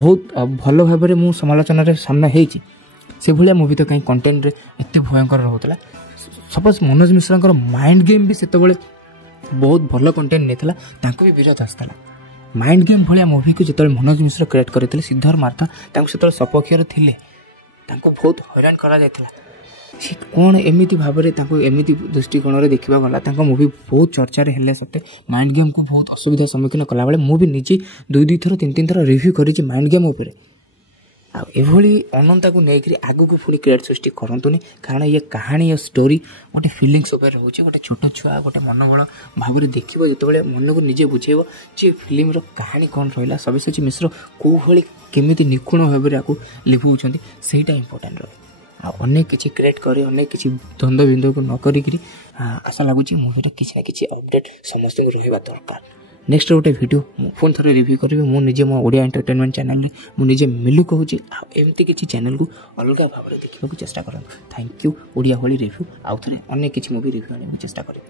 बहुत भल भाव में समालोचन सामना होती से भाया मुवी तो कहीं कंटेंट एत भयंकर रोला। Suppose Manoj Mishra mind game भी से बहुत भल कंटेंट नहीं भी विरोध आसला। माइंड गेम भाया मुवी को जो मनोज मिश्र क्रिएट करते सिद्धार्थ मार्था से सपक्षर थे बहुत हैरान करा कौन एमती भाव में एमती दृष्टिकोण देखा गला मुवी बहुत चर्चार हेल्ले सत्ते माइंड गेम को बहुत असुविधा सम्मुखीन कला बेले मुझे निजे 2 थर 3 थर रिव्यू करी माइंड गेम उपर आभली अनंता को लेकर आगू को पुणी क्रिएट सृष्टि करतुनि कारण ये कहानी ये स्टोरी गोटे फिलिंग्स उपर रोचे गोटे छोट छुआ गोटे मनोबल भाव में देखिए जो मन को निजे बुझेब जे फिल्म कहानी कौन रहा सब्यसाची मिश्र कौ भाई केमी निपुण भाव में लिभाऊँ सहीटा इंपोर्टाट रहे अनेक किसी क्रिएट करे अनेक किसी द्वंद्व बिंदु को न करी आशा लगुच मुझे किसी ना कि अपडेट समस्त रहा दरकार। नेक्स्ट गोटे वीडियो पुणी थे रिव्यू करी मुझे मो ओडिया एंटरटेनमेंट चैनल मुझे मिलू कहूँ एमती किसी चैनल को अलग भाव में देखा चेष्टा करूँ। Thank you. ओडिया भली रिव्यू आउ थे अनेक किसी मुवी रिव्यू आने चेष्टा करें।